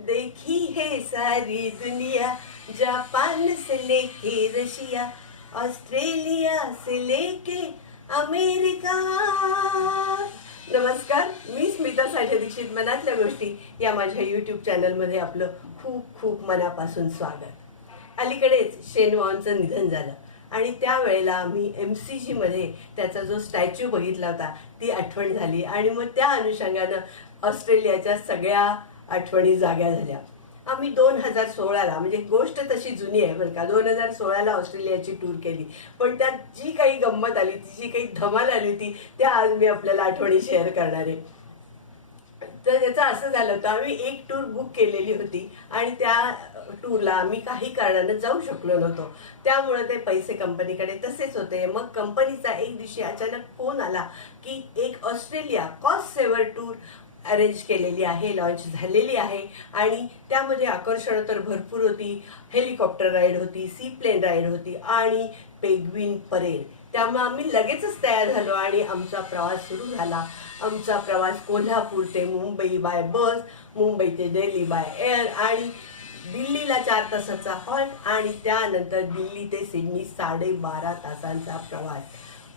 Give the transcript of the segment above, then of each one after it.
देखी है सारी दुनिया, जापान से लेके रशिया, ऑस्ट्रेलिया से लेके अमेरिका। नमस्कार, मी स्मिता साठे दीक्षित. मनातल्या गोष्टी या माझ्या यूट्यूब चॅनलमध्ये आपलं खूप खूप मनापासून स्वागत. अलीकडेच शेनवॉनचं निधन झालं आणि त्यावेळेला आम्ही MCG मध्ये त्याचा जो स्टॅच्यू बघितला होता ती आठवण झाली आणि मग त्या अनुषंगानं ऑस्ट्रेलियाच्या सगळ्या आठवणी जाग्या झाल्या. आम्ही 2016ला, म्हणजे गोष्ट तशी जुनी आहे बरं का, 2016ला ऑस्ट्रेलियाची टूर केली. पण त्यात जी काही गंमत आली, जी काही धमाल आली होती, त्या आज मी आपल्याला आठवणी शेअर करणार आहे. तर त्याचं असं झालं होतं, आम्ही एक टूर बुक केलेली होती आणि त्या टूरला आम्ही काही कारणानं जाऊ शकलो नव्हतो. त्यामुळे ते पैसे कंपनीकडे तसेच होते. मग कंपनीचा एक दिवशी अचानक फोन आला की एक Australia cost saver tour arrange केलेली आहे, लॉन्च झालेली आहे आणि त्यामध्ये आकर्षणं तर भरपूर होती. हेलिकॉप्टर राईड होती, सी प्लेन राईड होती आणि पेंग्विन परेड. त्यामुळे आम्ही लगेचच तयार झालो आणि आमचा प्रवास सुरू झाला. आमचा प्रवास कोल्हापूर ते मुंबई बाय बस, मुंबई ते दिल्ली बाय एअर आणि दिल्लीला 4 तासाचा हॉल्ट आणि त्यानंतर दिल्ली ते सिडनी 12.5 तासांचा प्रवास.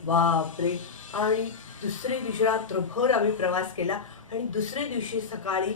बापरे. आणि दुसरे दिवशी रात्रभर आम्ही प्रवास केला आणि दुसरे दिवशी सकाळी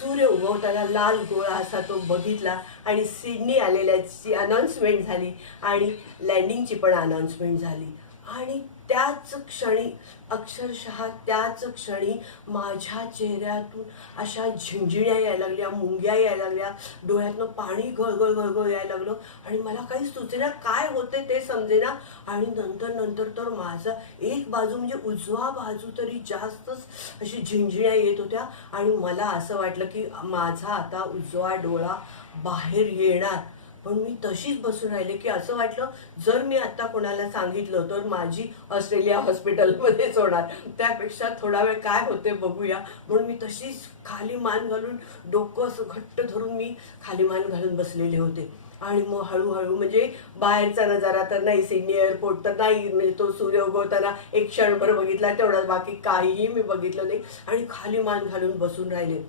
सूर्य उगवताना लाल गोळा असा तो बघितला आणि सिडनी आलेल्याची अनाउन्समेंट झाली आणि लँडिंगची पण अनाउन्समेंट झाली. आणि त्याच क्षणी, अक्षरशः त्याच क्षणी माझ्या चेहऱ्यातून अशा झिंझिण्या यायला लागल्या, मुंग्या यायला लागल्या, डोळ्यातनं पाणी गळगळ गळगळ यायला लागलं आणि मला काही सुचेना, काय होते ते समजेना. आणि नंतर नंतर तर माझा एक बाजू म्हणजे उजवा बाजू तरी जास्तच अशी झिंझिण्या येत होत्या आणि मला असं वाटलं की माझा आता उजवा डोळा बाहेर येणार. पण मी तशीच बसून राहिले की असं वाटलं जर मी आता कोणाला सांगितलं तर माझी ऑस्ट्रेलिया हॉस्पिटलमध्येच होणार, त्यापेक्षा थोडा वेळ काय होते बघूया. म्हणून मी तशीच खाली मान घालून, डोकं असं घट्ट धरून मी खाली मान घालून बसलेले होते. आणि मग हळूहळू, म्हणजे बाहेरचा नजारा तर नाही, सिडनी एअरपोर्ट तर नाही, म्हणजे तो सूर्य उगवताना एक क्षणभर बघितला तेवढाच, बाकी काहीही मी बघितलं नाही आणि खाली मान घालून बसून राहिले.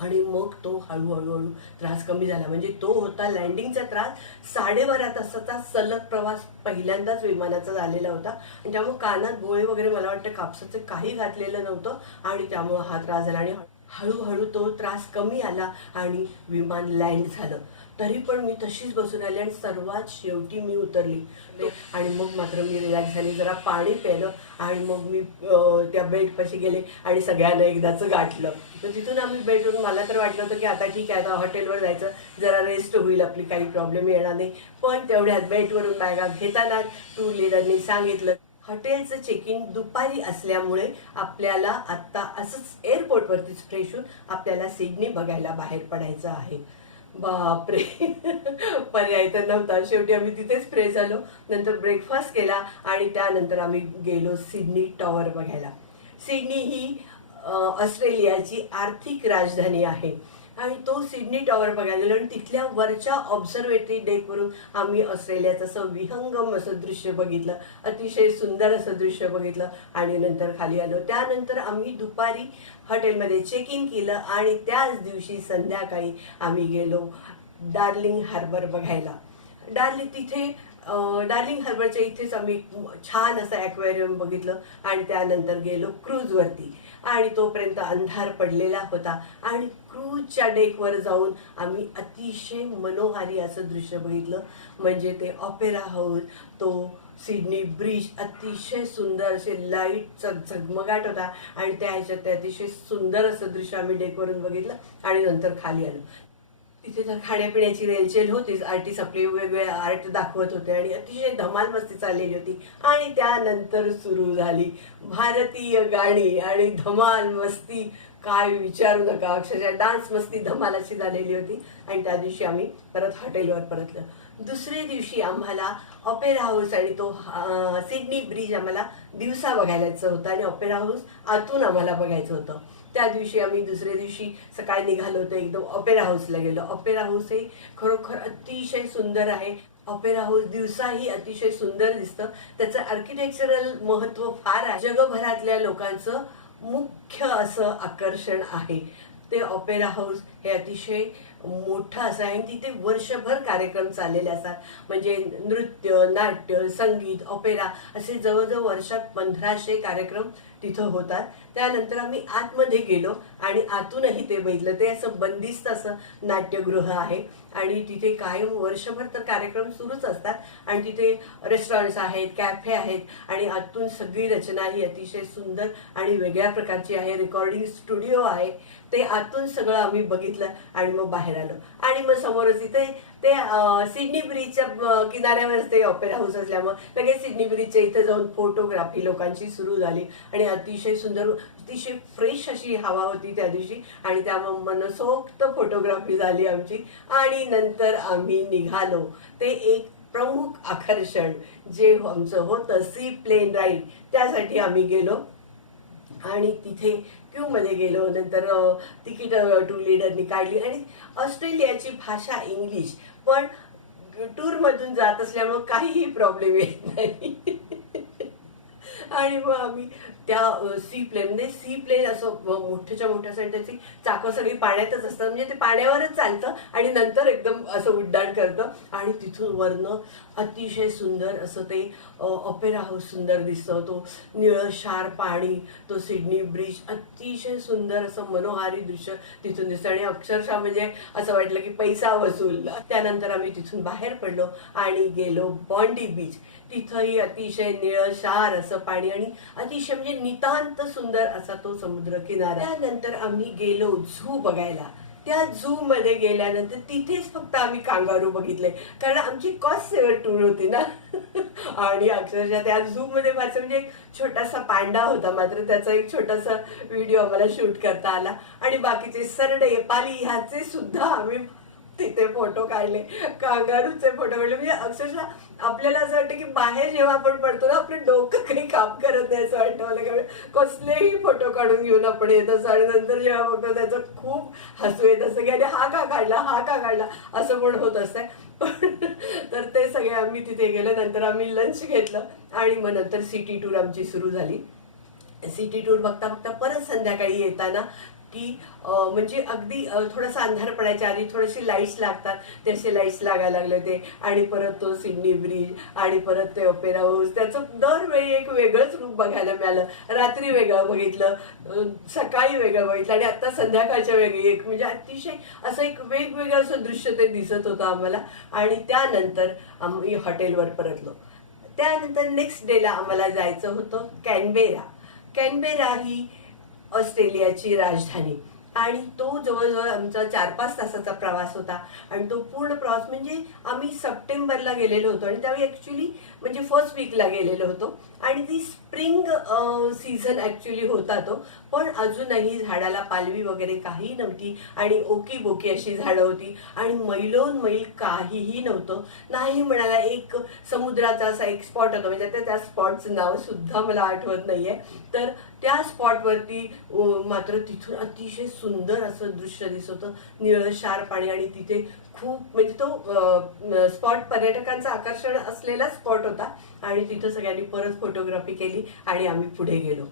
आणि मग तो हळूहळू त्रास कमी झाला. म्हणजे तो होता लँडिंगचा त्रास. 12.5 तासाचा सलग प्रवास पहिल्यांदाच विमानाचा झालेला होता आणि त्यामुळे कानात गोळे वगैरे मला वाटतं कापसाचं काही घातलेलं नव्हतं आणि त्यामुळं हा त्रास झाला आणि हळूहळू तो त्रास कमी आला आणि विमान लँड झालं. तरी पण मी तशीच बसून राहिली आणि सर्वात शेवटी मी उतरली आणि मग मात्र मी रिलॅक्स झाली, जरा पाणी प्यायलं आणि मग मी त्या बेडपाशी गेले आणि सगळ्यांना एकदाच गाठलं. तर तिथून आम्ही बेडवरून, मला तर वाटलं होतं की आता ठीक आहे, आता हॉटेलवर जायचं, जरा रेस्ट होईल आपली, काही प्रॉब्लेम येणार नाही. पण तेवढ्यात बेडवरून बॅगा घेताना टूर लिडरनी सांगितलं हॉटेलचं चेक इन दुपारी असल्यामुळे आपल्याला आत्ता असंच एअरपोर्टवरतीच फ्रेश होऊन आपल्याला सिडनी बघायला बाहेर पडायचं आहे. बापरे. पर्याय तर नव्हता. शेवटी आम्ही तिथेच फ्रेश झालो, नंतर ब्रेकफास्ट केला आणि त्यानंतर आम्ही गेलो सिडनी टॉवर बघायला. सिडनी ही ऑस्ट्रेलियाची आर्थिक राजधानी आहे आणि तो सिडनी टॉवर बघायला गेलो आणि तिथल्या वरच्या ऑब्झर्वेटरी डेकवरून आम्ही ऑस्ट्रेलियाचं असं विहंगम असं दृश्य बघितलं, अतिशय सुंदर असं दृश्य बघितलं आणि नंतर खाली आलो. त्यानंतर आम्ही दुपारी हॉटेलमध्ये चेक इन केलं आणि त्याच दिवशी संध्याकाळी आम्ही गेलो डार्लिंग हार्बर बघायला. डार्लिंग हार्बरच्या इथेच आम्ही छान असं ॲक्वेरियम बघितलं आणि त्यानंतर गेलो क्रूजवरती आणि तोपर्यंत अंधार पडलेला होता आणि क्रूजच्या डेकवर जाऊन आम्ही अतिशय मनोहारी असं दृश्य बघितलं. म्हणजे ते ऑपेरा हाऊस, तो सिडनी ब्रिज, अतिशय सुंदर असे लाईट झगमगाट होता आणि त्या ह्याच्यात ते अतिशय सुंदर असं दृश्य आम्ही डेकवरून बघितलं आणि नंतर खाली आलो. तिथे तर खाण्यापिण्याची रेलचेल होतीच, आर्टिस्ट आपले वेगवेगळे आर्ट दाखवत होते आणि अतिशय धमाल मस्ती चाललेली होती. आणि त्यानंतर सुरू झाली भारतीय गाणी आणि धमाल मस्ती, काय विचारू नका, अक्षरशः डान्स मस्ती धमाल अशी झालेली होती. आणि त्या दिवशी आम्ही परत हॉटेलवर परतलो. दुसऱ्या दिवशी आम्हाला ऑपेरा हाऊस आणि तो सिडनी ब्रिज आम्हाला दिवसा बघायचं होतं आणि ऑपेरा हाऊस आतून आम्हाला बघायचं होतं. त्या दिवशी आम्ही दुसऱ्या दिवशी सकाळी निघालो होतो, एकदम ऑपेरा हाऊसला गेलो. ऑपेरा हाऊस हे खरोखर अतिशय सुंदर आहे. ऑपेरा हाऊस दिवसाही अतिशय सुंदर दिसतं. त्याचं आर्किटेक्चरल महत्त्व फार आहे. जगभरातल्या लोकांचं मुख्य असं आकर्षण आहे. ते ऑपेरा हाऊस हे अतिशय मोठं असं आहे आणि तिथे वर्षभर कार्यक्रम चाललेले असतात. म्हणजे नृत्य, नाट्य, संगीत, ऑपेरा असे जवळजवळ वर्षात 1500 कार्यक्रम तिथं होतात. त्यानंतर आम्ही आतमध्ये गेलो आणि आतूनही ते बघितलं. ते असं बंदिस्त असं नाट्यगृह आहे आणि तिथे कायम वर्षभर तर कार्यक्रम सुरूच असतात आणि तिथे रेस्टॉरंट्स आहेत, कॅफे आहेत आणि आतून सगळी रचना ही अतिशय सुंदर आणि वेगळ्या प्रकारची आहे. रेकॉर्डिंग स्टुडिओ आहे. ते आतून सगळं आम्ही बघितलं आणि मग बाहेर आलो आणि मग समोरच इथे ते सिडनी ब्रिजच्या किनाऱ्यावरच ते ऑपेरा हाऊस असल्यामुळे लगेच सिडनी ब्रिजच्या इथे जाऊन फोटोग्राफी लोकांची सुरू झाली आणि अतिशय सुंदर, अतिशय फ्रेश अशी हवा होती त्या दिवशी आणि त्यामुळे मनसोक्त फोटोग्राफी झाली आमची. आणि नंतर आम्ही निघालो. ते एक प्रमुख आकर्षण जे आमचं होतं सी प्लेन राईड, त्यासाठी आम्ही गेलो आणि तिथे क्यू मध्ये गेलो. नंतर तिकीट टू लीडरनी काढली आणि ऑस्ट्रेलियाची भाषा इंग्लिश, पण टूर मधून जात असल्यामुळे काहीही प्रॉब्लेम येत नाही. आणि मग आम्ही त्या सी प्लेन असं मोठ्याच्या मोठ्या आणि त्याची चाकं सगळी पाण्यातच असतात. म्हणजे ते पाण्यावरच चालतं आणि नंतर एकदम असं उड्डाण करतं आणि तिथून वरनं अतिशय सुंदर असं ते ऑपेरा हाऊस सुंदर दिसतं. तो निळशार पाणी, तो सिडनी ब्रिज, अतिशय सुंदर असं मनोहारी दृश्य तिथून दिसतं आणि अक्षरशः म्हणजे असं वाटलं की पैसा वसूल. त्यानंतर आम्ही तिथून बाहेर पडलो आणि गेलो बॉन्डी बीच. तिथंही अतिशय निळशार असं पाणी आणि अतिशय म्हणजे नितांत सुंदर असा तो समुद्र किनारा. त्यानंतर आम्ही गेलो झू बघायला. त्या झू मध्ये गेल्यानंतर तिथेच फक्त आम्ही कांगारू बघितले, कारण आमची कॉस्ट सेवर टूर होती ना. आणि अक्षरशः त्या झू मध्ये माझं म्हणजे एक छोटासा पांडा होता, मात्र त्याचा एक छोटासा व्हिडिओ आम्हाला शूट करता आला आणि बाकीचे सरडे, पाली ह्याचे सुद्धा आम्ही तिथे फोटो काढले, कांगारूचे फोटो काढले. म्हणजे अक्षरशः आपल्याला असं वाटतं की बाहेर जेव्हा आपण पडतो ना, आपलं डोकं काही काम करत नाही असं वाटतं मला. कारण कसलेही फोटो काढून घेऊन आपण येत असतो आणि नंतर जेव्हा बघतो त्याचं खूप हसू येत असतं की अरे हा का काढला असं पण होत असतं. तर ते सगळे आम्ही तिथे गेलो. नंतर आम्ही लंच घेतलं आणि मग नंतर सिटी टूर आमची सुरू झाली. सिटी टूर बघता बघता परत संध्याकाळी येताना की म्हणजे अगदी थोडासा अंधार पडायच्या आधी थोडेसे लाईट्स लागतात, तसे लाईट्स लागायला लागले ते. आणि परत तो सिडनी ब्रिज आणि परत ते ऑपेरा हाऊस, त्याचं दरवेळी एक वेगळंच रूप बघायला मिळालं. रात्री वेगळं बघितलं, सकाळी वेगळं बघितलं आणि आता संध्याकाळच्या वेगळी एक, म्हणजे अतिशय असं एक वेगवेगळं असं दृश्य ते दिसत होतं आम्हाला. आणि त्यानंतर आम्ही हॉटेलवर परतलो. त्यानंतर नेक्स्ट डेला आम्हाला जायचं होतं कॅनबेरा. कॅनबेरा ही ऑस्ट्रेलियाची राजधानी आणि तो जवळजवळ आमचा 4-5 तासाचा प्रवास होता. आणि तो पूर्ण प्रवास म्हणजे आम्ही सप्टेंबरला गेलेलो होतो आणि त्यावेळी ऍक्च्युली म्हणजे फर्स्ट वीकला गेलेलो होतो आणि ती स्प्रिंग सीझन ऍक्च्युली होता तो, पण अजूनही झाडाला पालवी वगैरे काही नव्हती आणि ओकी बोकी अशी झाडं होती आणि मैलोन मैल काहीही नव्हतं. नाही म्हणाला एक समुद्राचा असा एक स्पॉट होता, म्हणजे त्या स्पॉटचं नाव सुद्धा मला आठवत नाहीये. तर त्या स्पॉटवरती मात्र तिथून अतिशय सुंदर असं दृश्य दिसत होतं, निळशार पाणी आणि तिथे खूप म्हणजे तो स्पॉट पर्यटकांचं आकर्षण असलेला स्पॉट होता. आणि तिथं सगळ्यांनी परत फोटोग्राफी केली आणि आम्ही पुढे गेलो.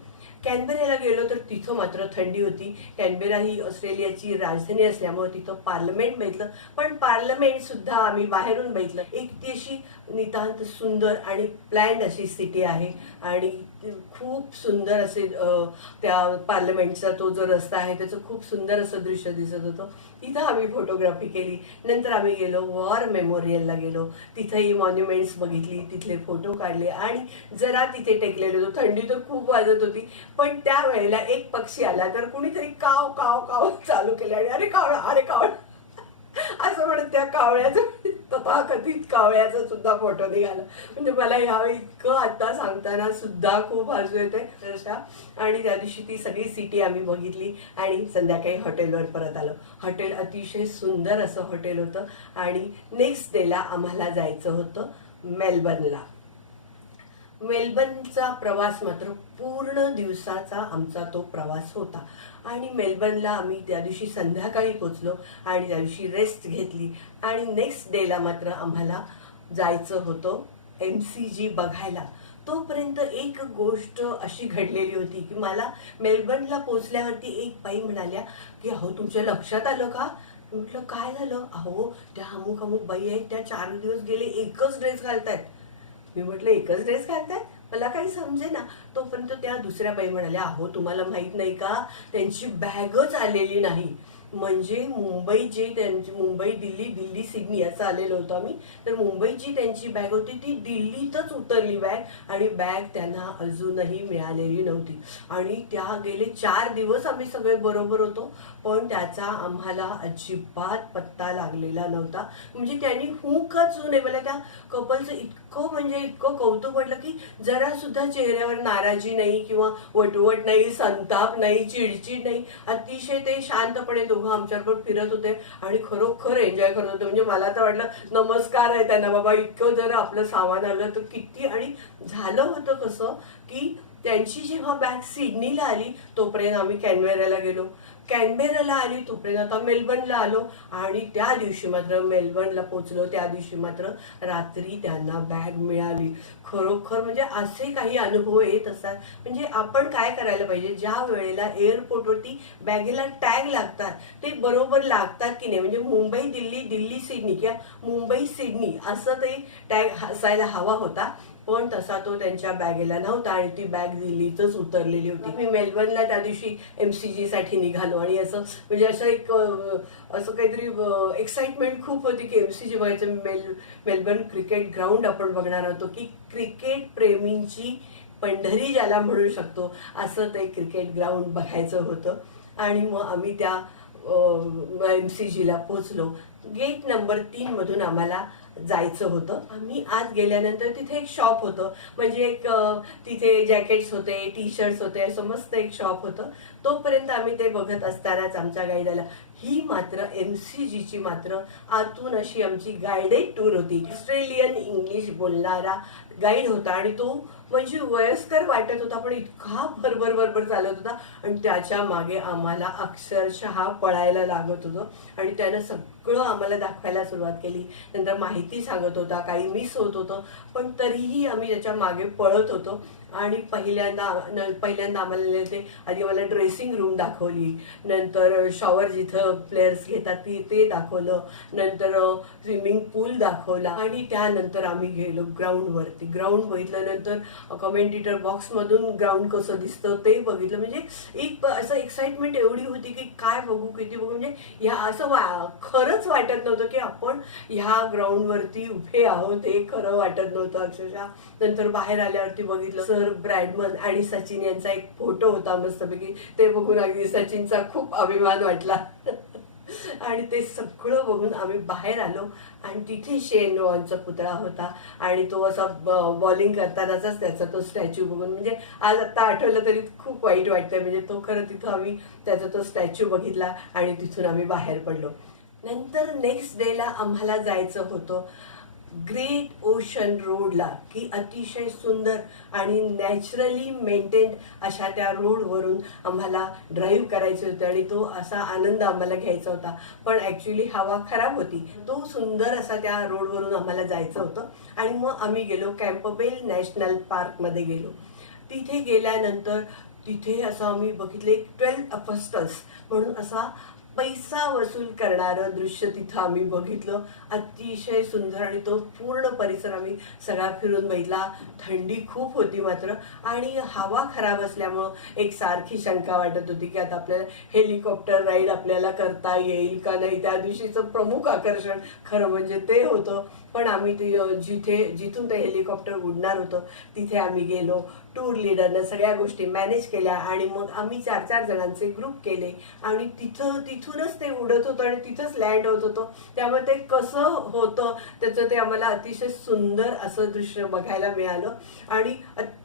कॅनबेराला गेलो तर तिथं मात्र थंडी होती. कॅनबेरा ही ऑस्ट्रेलियाची राजधानी असल्यामुळे तिथं पार्लमेंट बघितलं, पण पार्लमेंट सुद्धा आम्ही बाहेरून बघितलं. एक ती अशी नितांत सुंदर आणि प्लॅन्ड अशी सिटी आहे आणि खूप सुंदर असे त्या पार्लमेंटचा तो जो रस्ता आहे त्याचं खूप सुंदर असं दृश्य दिसत होतं. तिथं आम्ही फोटोग्राफी केली. नंतर आम्ही गेलो वॉर मेमोरियलला गेलो, तिथंही मॉन्युमेंट्स बघितली, तिथले फोटो काढले आणि जरा तिथे टेकलेलो होतो. थंडी तर खूप वाजत होती, पण त्यावेळेला एक पक्षी आला तर कुणीतरी काव काव काव चालू केलं आणि अरे कावळा असं म्हणत त्या कावळ्याचं, तथाकथित कावळ्याचा सुद्धा फोटो निघाला. म्हणजे मला यावेळी इतकं आता सांगताना सुद्धा खूप हसू येतंय. आणि त्या दिवशी ती सगळी सिटी आम्ही बघितली आणि संध्याकाळी हॉटेलवर परत आलो. हॉटेल अतिशय सुंदर असं हॉटेल होतं आणि नेक्स्ट डेला आम्हाला जायचं होतं मेलबर्नला. मेलबर्नचा प्रवास मात्र पूर्ण दिवसाचा आमचा तो प्रवास होता आणि मेलबर्नला आम्ही त्या दिवशी संध्याकाळी पोचलो आणि त्या दिवशी रेस्ट घेतली. आणि नेक्स्ट डेला मात्र आम्हाला जायचं होतं MCG बघायला. तोपर्यंत एक गोष्ट अशी घडलेली होती की मला मेलबर्नला पोहोचल्यावरती एक बाई म्हणाल्या की अहो तुमच्या लक्षात आलं का? म्हटलं काय झालं? अहो त्या अमुक अमुक बाई आहेत, त्या 4 दिवस गेले एकच ड्रेस घालतायत. मी म्हटलं एकच ड्रेस घालतायत? मला काही समजे ना. तोपर्यंत त्या दुसऱ्या बाई म्हणाल्या अहो तुम्हाला माहित नाही का, त्यांची बॅगच आलेली नाही. म्हणजे मुंबई जे त्यांची मुंबई दिल्ली दिल्ली सिडनी असं आलेलो होतो आम्ही. तर मुंबईची त्यांची बॅग होती ती दिल्लीतच उतरली बॅग आणि बॅग त्यांना अजूनही मिळालेली नव्हती. आणि त्या गेले 4 दिवस आम्ही सगळे बरोबर होतो पण त्याचा आम्हाला अजिबात पत्ता लागलेला नव्हता. म्हणजे त्यांनी हुकच नये. मला त्या कपलचं इतकं म्हणजे इतकं कौतुक वाटलं की जरा सुद्धा चेहऱ्यावर नाराजी नाही किंवा वटवट नाही, संताप नाही, चिडचिड नाही. अतिशय ते शांतपणे दोघं आमच्याबरोबर फिरत होते आणि खरोखर एन्जॉय करत होते. म्हणजे मला तर वाटलं नमस्कार आहे त्यांना, बाबा इतकं जर आपलं सामान आलं तर किती. आणि झालं होतं कसं की त्यांची जेव्हा बॅग सिडनीला आली तोपर्यंत आम्ही कॅनबेराला गेलो. कॅनबेराला आली तोपर्यंत आता मेलबर्नला आलो आणि त्या दिवशी मात्र मेलबर्नला पोहोचलो त्या दिवशी मात्र रात्री त्यांना बॅग मिळाली. खरोखर म्हणजे असे काही अनुभव येत असतात. म्हणजे आपण काय करायला पाहिजे, ज्या वेळेला एअरपोर्टवरती बॅगेला टॅग लागतात ते बरोबर लागतात की नाही. म्हणजे मुंबई दिल्ली, दिल्ली सिडनी किंवा मुंबई सिडनी असं ते टॅग असायला हवा होता पण तसा तो त्यांच्या बॅगेला नव्हता आणि ती बॅग दिल्लीतच उतरलेली होती. मी मेलबर्नला त्या दिवशी MCG साठी निघालो आणि असं म्हणजे असं एक असं काहीतरी एक्साइटमेंट खूप होती की MCG बघायचं. मेलबर्न क्रिकेट ग्राउंड आपण बघणार होतो की क्रिकेट प्रेमींची पंढरी ज्याला म्हणू शकतो असं ते क्रिकेट ग्राउंड बघायचं होतं. आणि मग आम्ही त्या MCGला पोहोचलो. गेट नंबर 3 मधून आम्हाला जायचं होतं. आम्ही आत गेल्यानंतर तिथे एक शॉप होतं. म्हणजे एक तिथे जॅकेट्स होते, टी-शर्ट्स होते, असं मस्त एक शॉप होतं. तोपर्यंत आम्ही ते बघत असतानाच आमच्या गाईड आला. ही मात्र MCGची मात्र आतून अशी आमची गायडेड टूर होती. ऑस्ट्रेलियन इंग्लिश बोलणारा गाईड होता आणि तो म्हणजे वयस्कर वाटत होता पण इतका भरभर भरभर चालत होता आणि त्याच्या मागे आम्हाला अक्षरशः पळायला लागत होतं. आणि त्यानं सगळं आम्हाला दाखवायला सुरुवात केली. नंतर माहिती सांगत होता, काही मिस होत होतं पण तरीही आम्ही त्याच्या मागे पळत होतो. आणि पहिल्यांदा आम्हाला ते आधी मला ड्रेसिंग रूम दाखवली, नंतर शॉवर जिथं प्लेयर्स घेतात ते दाखवलं, नंतर स्विमिंग पूल दाखवला आणि त्यानंतर आम्ही गेलो ग्राउंडवरती. ग्राउंड बघितल्यानंतर कमेंटेटर बॉक्समधून ग्राउंड कसं दिसतं ते बघितलं. म्हणजे एक असं एक्साइटमेंट एवढी होती की काय बघू किती बघू. म्हणजे ह्या असं खरंच वाटत नव्हतं की आपण ह्या ग्राउंडवरती उभे आहोत, हे खरं वाटत नव्हतं अक्षरशः. नंतर बाहेर आल्यावरती बघितलं सर ब्रॅडमन आणि सचिन यांचा एक फोटो होता मस्तपैकी. ते बघून अगदी सचिनचा खूप अभिमान वाटला. आणि ते सगळं बघून आम्ही बाहेर आलो आणि तिथे शेन वॉर्नचा पुतळा होता आणि तो असा बॉलिंग करतानाचाच त्याचा तो स्टॅच्यू बघून म्हणजे आज आत्ता आठवलं तरी खूप वाईट वाटतंय. म्हणजे तो खरं तिथं आम्ही त्याचा तो स्टॅच्यू बघितला आणि तिथून आम्ही बाहेर पडलो. नंतर नेक्स्ट डेला आम्हाला जायचं होतं ग्रेट ओशन रोडला की अतिशय सुंदर आणि नॅचरली मेंटेन्ड अशा त्या रोडवरून आम्हाला ड्राईव्ह करायचे होते आणि तो असा आनंद आम्हाला घ्यायचा होता. पण ॲक्च्युली हवा खराब होती. तो सुंदर असा त्या रोडवरून आम्हाला जायचं होतं. आणि मग आम्ही गेलो कॅम्पबेल नॅशनल पार्कमध्ये गेलो. तिथे गेल्यानंतर तिथे असं आम्ही बघितले 12 अपस्टल्स म्हणून असा पैसा वसूल करणारं दृश्य तिथं आम्ही बघितलं. अतिशय सुंदर आणि तो पूर्ण परिसर आम्ही सगळा फिरून बघितला. थंडी खूप होती मात्र आणि हवा खराब असल्यामुळं एक सारखी शंका वाटत होती की आता आपल्याला हेलिकॉप्टर राईड आपल्याला करता येईल का नाही. त्या दिवशीचं प्रमुख आकर्षण खरं म्हणजे ते होतं. पण आम्ही जिथून ते हेलिकॉप्टर उडणार होतं तिथे आम्ही गेलो. टूर लीडरनं सगळ्या गोष्टी मॅनेज केल्या आणि मग आम्ही 4-4 जणांचे ग्रुप केले आणि तिथूनच ते उडत होतं आणि तिथंच लँड होत होतं. त्यामुळे ते कसं होतं त्याचं ते आम्हाला अतिशय सुंदर असं दृश्य बघायला मिळालं आणि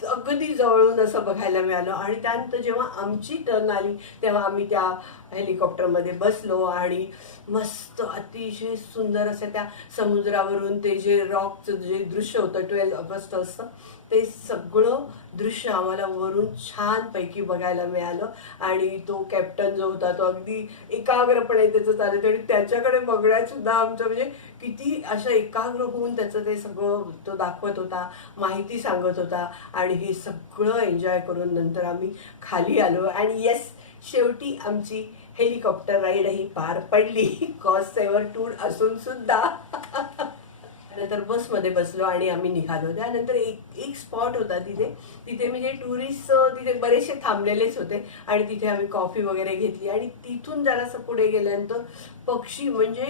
अगदी जवळून असं बघायला मिळालं. आणि त्यानंतर जेव्हा आमची टर्न आली तेव्हा आम्ही त्या हेलिकॉप्टरमध्ये बसलो आणि मस्त अतिशय सुंदर असं त्या समुद्रावरून ते जे रॉकचं जे दृश्य होतं 12 ऑगस्टचं ते सगळं दृश्य आम्हाला वरून छानपैकी बघायला मिळालं. आणि तो कॅप्टन जो होता तो अगदी एकाग्रपणे त्याचं चालत आणि त्याच्याकडे बघण्यात सुद्धा आमचं म्हणजे किती असं एकाग्र होऊन त्याचं ते सगळं तो दाखवत होता, माहिती सांगत होता. आणि हे सगळं एन्जॉय करून नंतर आम्ही खाली आलो. आणि येस, शेवटी आमची हेलिकॉप्टर राईडही पार पडली, कॉस्ट सेव्हर टूर असून सुद्धा. नंतर बसमध्ये बसलो आणि आम्ही निघालो. त्यानंतर एक स्पॉट होता तिथे म्हणजे टुरिस्ट तिथे बरेचसे थांबलेलेच होते आणि तिथे आम्ही कॉफी वगैरे घेतली. आणि तिथून जरासं पुढे गेल्यानंतर पक्षी म्हणजे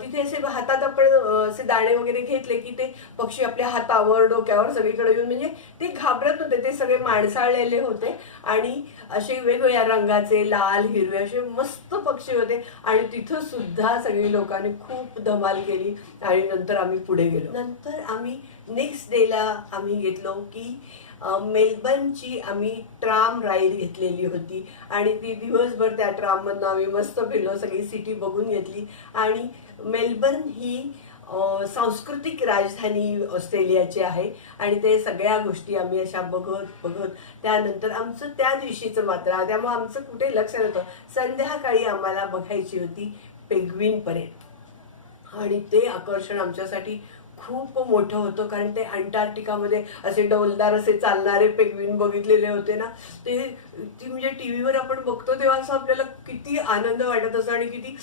तिथे असे हातात आपण असे दाणे वगैरे घेतले की ते पक्षी आपल्या हातावर डोक्यावर सगळीकडे येऊन म्हणजे ते घाबरत होते. ते सगळे माणसाळलेले होते आणि असे वेगवेगळ्या रंगाचे लाल हिरवे असे मस्त पक्षी होते. आणि तिथं सुद्धा सगळी लोकांनी खूप धमाल केली. आणि नंतर आम्ही पुढे गेलो. नंतर आम्ही नेक्स्ट डेला आम्ही घेतलो की मेलबर्नची आम्ही ट्राम राईड घेतलेली होती. आणि ती दिवसभर त्या ट्राममधनं आम्ही मस्त फिरलो, सगळी सिटी बघून घेतली. आणि मेलबर्न ही सांस्कृतिक राजधानी ऑस्ट्रेलियाची आहे. आणि ते सगळ्या गोष्टी आम्ही अशा बघत त्यानंतर आमचं त्या दिवशीचं मात्र त्यामुळे आमचं कुठे लक्ष नव्हतं. संध्याकाळी आम्हाला बघायची होती पेंग्विन परेड. आणि ते आकर्षण आमच्यासाठी खूप मोठं होतं कारण ते अंटार्क्टिकामध्ये असे डौलदार असे चालणारे पेंग्विन बघितलेले होते ना. ती म्हणजे टीव्हीवर आपण बघतो तेव्हा असं आपल्याला किती आनंद वाटत असतो आणि किती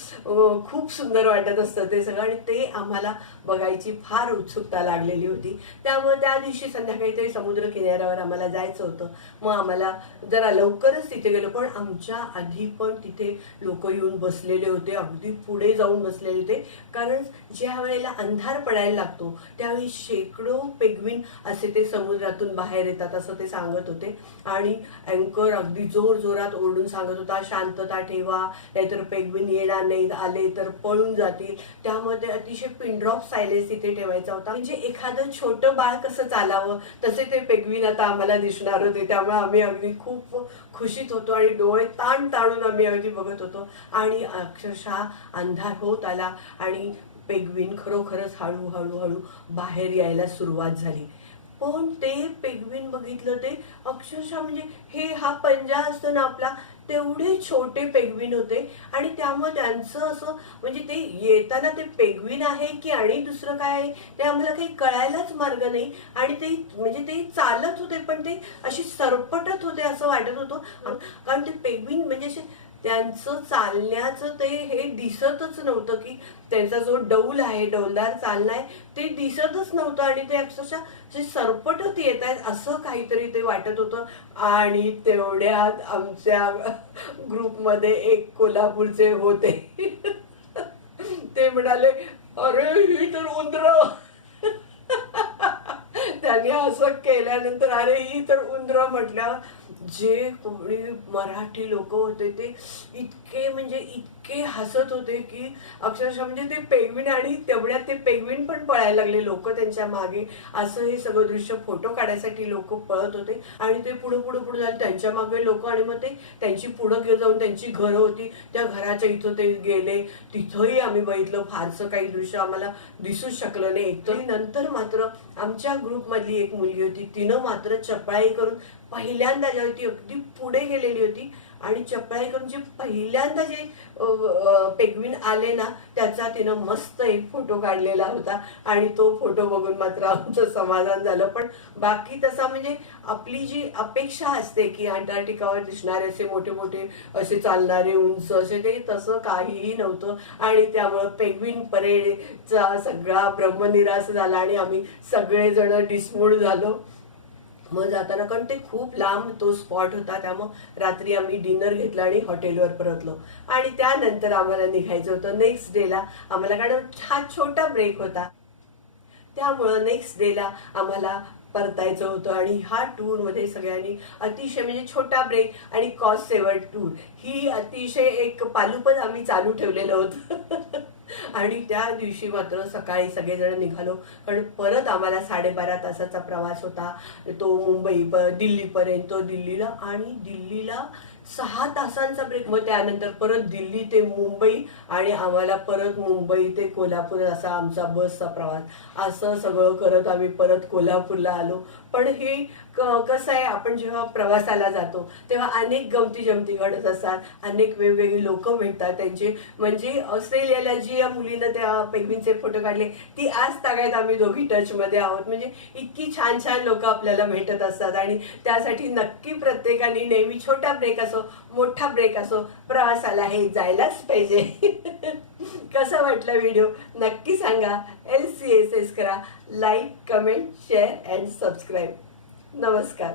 खूप सुंदर वाटत असतं ते सगळं. आणि ते आम्हाला बघायची फार उत्सुकता लागलेली होती. त्यामुळे त्या दिवशी संध्याकाळी ते समुद्र किनाऱ्यावर आम्हाला जायचं होतं. मग आम्हाला जरा लवकरच तिथे गेलो. पण आमच्या आधी पण तिथे लोक येऊन बसलेले होते, अगदी पुढे जाऊन बसलेले होते. कारण ज्या वेळेला अंधार पडायला लागतो त्यावेळी शेकडो पेंग्विन असे ते समुद्रातून बाहेर येतात असं ते सांगत होते. आणि अँकर अगदी जोर जोरात ओरडून सांगत होता, शांतता ठेवा, नाहीतर पेंग्विन येणार नाहीत, आले तर पळून जातील. त्यामुळे ते अतिशय पिन ड्रॉप सायलेन्स तिथे ठेवायचा होता. म्हणजे एखादं छोटं बाळ कसं चालावं तसे ते पेंग्विन आता आम्हाला दिसणार होते. त्यामुळे आम्ही अगदी खूप खुशीत होतो आणि डोळे ताण ताणून आम्ही अगदी बघत होतो. आणि अक्षरशः अंधार होत आला आणि पेंग्विन खरोखरच हळूहळू बाहेर यायला सुरुवात झाली. पण ते पेंग्विन बघितलं ते अक्षरशः म्हणजे हा पंजा असतो ना आपला तेवढे छोटे पेंग्विन होते. आणि त्यामुळे त्यांचं असं म्हणजे ते येताना ते पेंग्विन आहे की आणि दुसरं काय आहे ते आम्हाला काही कळायलाच मार्ग नाही. आणि ते म्हणजे ते चालत होते पण ते अशी सरपटत होते असं वाटत होतं. कारण ते पेंग्विन म्हणजे असे त्यांचं चालण्याचं ते हे दिसतच नव्हतं की त्यांचा जो डौल आहे, डौलदार चालणं आहे ते दिसतच नव्हतं. आणि ते अक्षरशः जे सरपटत येत आहेत असं काहीतरी ते वाटत होतं. आणि तेवढ्यात आमच्या ग्रुपमध्ये एक कोल्हापूरचे होते ते म्हणाले, अरे ही तर उंदरं. त्यांनी असं केल्यानंतर अरे ही तर उंदरं म्हटलं. जे कोणी मराठी लोक होते ते इतके हसत होते की अक्षरशः म्हणजे ते पेंग्विन आणि तेवढ्यात ते पेंग्विन पण पळायला लागले, लोक त्यांच्या मागे. असं हे सगळं दृश्य फोटो काढायसाठी लोक पळत होते. आणि ते पुढे झाले त्यांच्या मागे लोक. आणि मग ते त्यांची पुढे जाऊन त्यांची घरं होती त्या घराच्या इथं ते गेले. तिथंही आम्ही बघितलं, फारसं काही दृश्य आम्हाला दिसूच शकलं नाही. एकतरी नंतर मात्र आमच्या ग्रुपमधली एक मुलगी होती, तिनं मात्र चपळाई करून पहिल्यांदा जेव्हा ती अगदी पुढे गेलेली होती आणि चपळाई करून जे पहिल्यांदा जे पेंग्विन आले ना त्याचा तिनं मस्त एक फोटो काढलेला होता. आणि तो फोटो बघून मात्र आमचं समाधान झालं. पण बाकी तसा म्हणजे आपली जी अपेक्षा असते की अंटार्क्टिकावर दिसणारे असे मोठे मोठे असे चालणारे उंच असे ते तसं काहीही नव्हतं. आणि त्यामुळं पेंग्विन परेडचा सगळा ब्रह्मनिरास झाला आणि आम्ही सगळेजण डिसमूड झालो. मग जाताना कारण ते खूप लांब तो स्पॉट होता त्यामुळे रात्री आम्ही डिनर घेतला आणि हॉटेलवर परतलो. आणि त्यानंतर आम्हाला निघायचं होतं नेक्स्ट डेला. आम्हाला कारण हा छोटा ब्रेक होता त्यामुळं नेक्स्ट डेला आम्हाला परतायचं होतं. आणि हा टूर मध्ये सगळ्यांनी अतिशय म्हणजे छोटा ब्रेक आणि कॉस्ट सेव्हर टूर ही अतिशय एक पालुपद आम्ही चालू ठेवलेलं होतं. आणि त्या दिवशी मात्र सकाळी सगळेजण निघालो कारण परत आम्हाला 12.5 तासाचा प्रवास होता तो दिल्लीपर्यंत. दिल्लीला 6 तासांचा ब्रेक, मग त्यानंतर परत दिल्ली ते मुंबई आणि आम्हाला परत मुंबई ते कोल्हापूर असा आमचा बसचा प्रवास. असं सगळं करत आम्ही परत कोल्हापूरला आलो. पण हे कसं आहे, आपण जेव्हा प्रवासाला जातो तेव्हा अनेक गमती जमती घडत असतात, अनेक वेगवेगळी लोक भेटतात. त्यांचे म्हणजे ऑस्ट्रेलियाला जी या मुलीनं त्या पेंग्विनचे फोटो काढले ती आज तागायत आम्ही दोघी टचमध्ये आहोत. म्हणजे इतकी छान छान लोक आपल्याला भेटत असतात आणि त्यासाठी नक्की प्रत्येकाने नेहमी छोटा ब्रेक असो मोठा ब्रेक असो प्रवासाला हे जायलाच पाहिजे. कसं वाटलं व्हिडिओ नक्की सांगा. LCSS करा, like comment share and subscribe. नमस्कार.